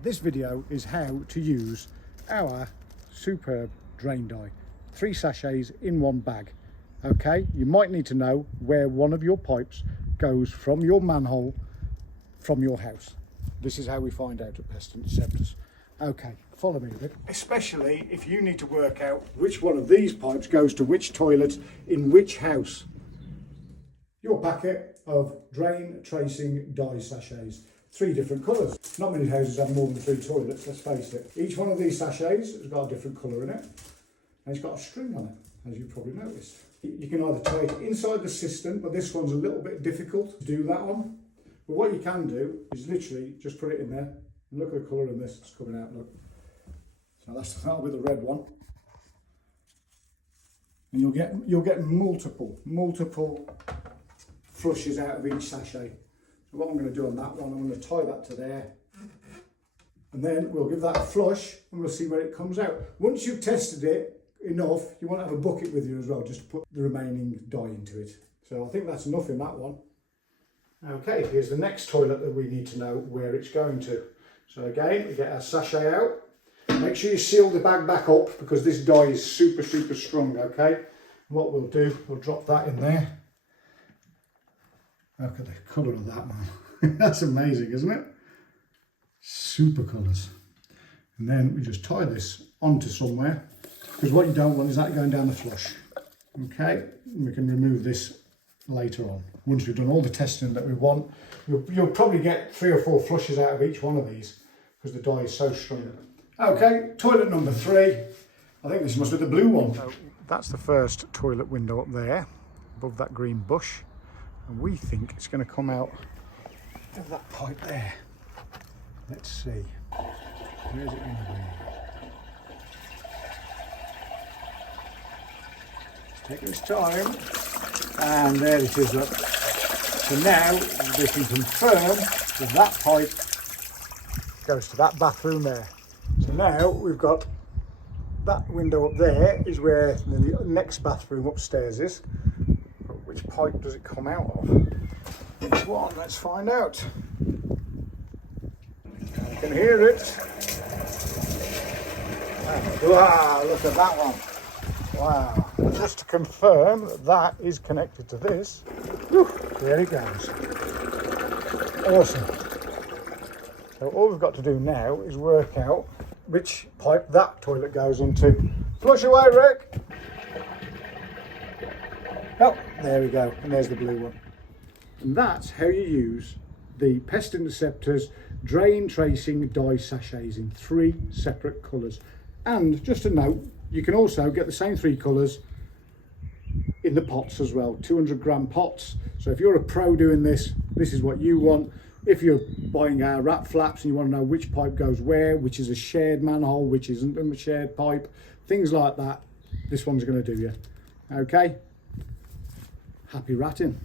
This video is how to use our superb drain dye. 3 sachets in one bag. Okay, you might need to know where one of your pipes goes from your manhole from your house. This is how we find out at Pest Interceptors. Okay, follow me a bit. Especially if you need to work out which one of these pipes goes to which toilet in which house. Your packet of drain tracing dye sachets. 3 different colours. Not many houses have more than 3 toilets, let's face it. Each one of these sachets has got a different colour in it. And it's got a string on it, as you've probably noticed. You can either tie it inside the cistern, but this one's a little bit difficult to do that on. But what you can do is literally just put it in there. And look at the colour in this, it's coming out, look. So that'll be the red one. And you'll get multiple flushes out of each sachet. So what I'm going to do on that one, I'm going to tie that to there. And then we'll give that a flush and we'll see where it comes out. Once you've tested it enough, you want to have a bucket with you as well, just to put the remaining dye into it. So I think that's enough in that one. Okay, here's the next toilet that we need to know where it's going to. So again, we get our sachet out. Make sure you seal the bag back up because this dye is super strong, okay? And what we'll do, we'll drop that in there. Look at the colour of that, man. That's amazing, isn't it? Super colours. And then we just tie this onto somewhere, because what you don't want is that going down the flush. Okay, and we can remove this later on. Once we've done all the testing that we want, you'll probably get 3 or 4 flushes out of each one of these, because the dye is so strong. Okay, toilet number 3. I think this must be the blue one. So that's the first toilet window up there, above that green bush. And we think it's going to come out of that pipe there. Let's see. Where's it going to be? It's taking its time. And there it is, look. So now we can confirm that that pipe goes to that bathroom there. So now we've got that window up there is where the next bathroom upstairs is. Which pipe does it come out of? Which one? Let's find out. I can hear it. Wow, look at that one. Wow. Just to confirm that that is connected to this. Whew, there it goes. Awesome. So all we've got to do now is work out which pipe that toilet goes into. Flush away, Rick. Oh, there we go, and there's the blue one. And that's how you use the Pest Interceptors drain tracing dye sachets in 3 separate colours. And just a note, you can also get the same 3 colours in the pots as well, 200 gram pots. So if you're a pro doing this, this is what you want. If you're buying our wrap flaps and you want to know which pipe goes where, which is a shared manhole, which isn't a shared pipe, things like that, this one's going to do you. Okay? Happy ratting.